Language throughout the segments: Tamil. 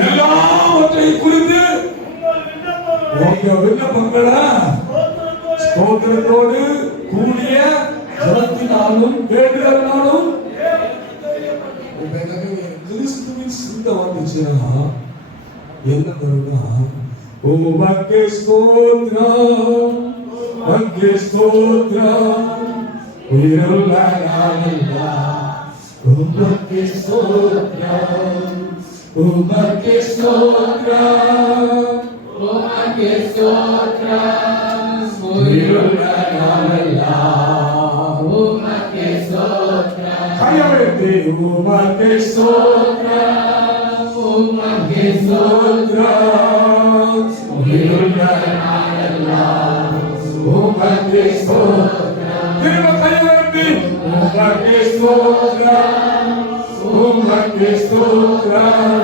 எல்லாவற்றையும் குறித்து உங்க விண்ணப்பங்களை ஸ்தோத்திரத்தோடு கூடிய ஜெபத்தினாலும் வேண்டுதலினாலும் கிறிஸ்துவின் சிந்தை வந்துச்சுன்னா என்ன வரும்னா உமக்கு ஸ்தோத்திரம் உமக்கு ஸ்தோத்திரம் உயிருள்ள நாமெல்லாம் உமக்கு ஸ்தோத்திரம் உமக்கு ஸ்தோத்திரம் உமக்கு ஸ்தோத்திரம் உயிருள்ள நாமெல்லாம் உமக்கு ஸ்தோத்திரம் கையெழுத்து உமக்கு ஸ்தோத்திரம் உமக்கு ஸ்தோத்திரம் உயிருள்ள நாமெல்லாம் உமக்கு ஸ்தோத்திரம் திரும்ப கையெழுத்து உமக்கு ஸ்தோத்திரம் உமக்கு ஸ்தோத்திரம்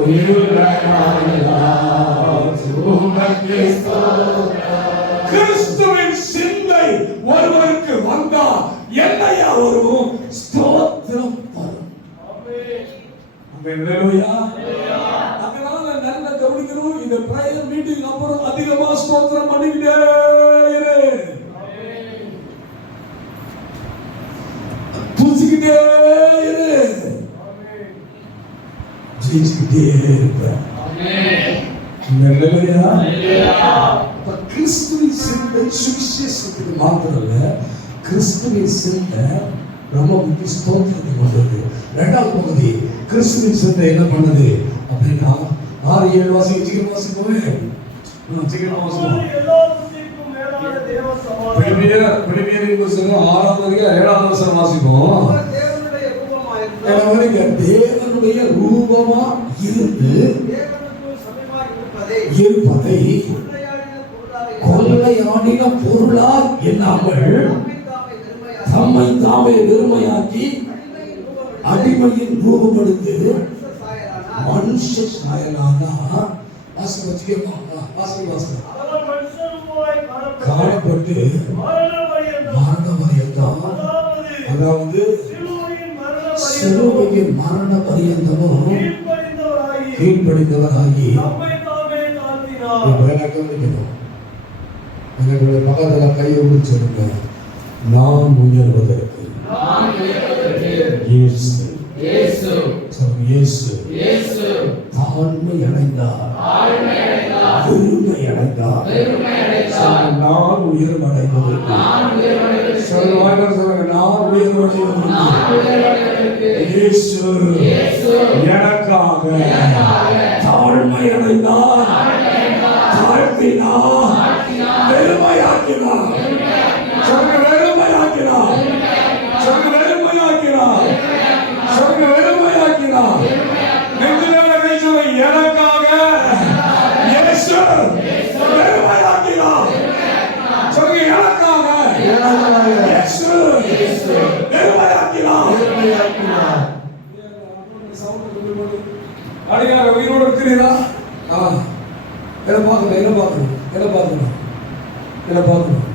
உயிருள்ள நாமெல்லாம் உமக்கு ஸ்தோத்திரம். கிறிஸ்துவின் சிந்தை ஒருவருக்கு வந்தா என்னையா வரும்? ஸ்தோத்திரம் வரும். அல்லேலூயா. அதனால நல்ல கவனிக்கணும். இந்த பிரேயர் மீட்டிங் அப்புறம் அதிகமா ஸ்தோத்திரம் பண்ணிக்கிட்டே இரு. துதிக்கிட்டே இரு. ஜெயிச்சுக்கிட்டே இருப்ப. அல்லேலூயா. கிறிஸ்துவின் சிந்தை சுவிசேஷத்துக்கு மாத்திரம் இல்ல, கிறிஸ்துவின் சிந்தை ரொம்ப முக்கிய ஸ்தோத்திரத்துக்கு வந்தது. இரண்டாவது பகுதி கிறிஸ்துவின் சிந்தை என்ன பண்ணது அப்படின்னா 6-7 வாசிக்கும். சீக்கிரம் வாசிக்கவே சீக்கிரம் வாசிக்கும். பிலிப்பியரின் புத்தகம் 6ஆம் அதிகாரம் 7ஆம் வசனம் வாசிப்போம். தேவனுடைய ரூபமா இருந்து இருப்பதை கொள்ளையாடின பொருளா எண்ணாமல் தம்மை தாமே வெறுமையாக்கி அடிமையின் ரூபப்படுத்து மனுஷ சாயலானார். காணப்பட்டு மரண பரியந்தம், அதாவது சிலுவையின் மரண பரியந்தமும் கீழ்ப்படிந்தவராகி எங்களுடைய பக்கத்தில் கையை சொல்லுங்க. நான் உயர்வதற்கு தாழ்மை அடைந்தார், பெருமை அடைந்தார். நான் உயர்வடைவதற்கு நான் உயர்வடைவதற்கு எனக்காக தாழ்மை அடைந்தார், தாழ்த்தினார், வெறுமையாக்கினார். வெறுமையாக்கினார், வெறுமையாக்கினார், வெறுமையாக்கினார். எனக்காக இயேசு வெறுமையாக்கினார். எனக்காக இயேசு வெறுமையாக்கினார். அடியார உயிரோடு இருக்கிறீரா? என்ன பார்க்கணும், என்ன பார்க்கணும், என்ன பார்க்கணும், என்ன பார்க்கணும்?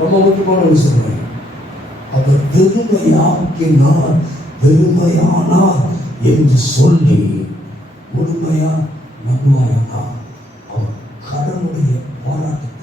ரொம்ப முக்கியமான ஒரு சொல்றேன். அவர் வெறுமையாக்கினார், வெறுமையானார் என்று சொல்லி முழுமையா நம்புவாயா? அவர் கடவுளுடைய போராட்டத்தை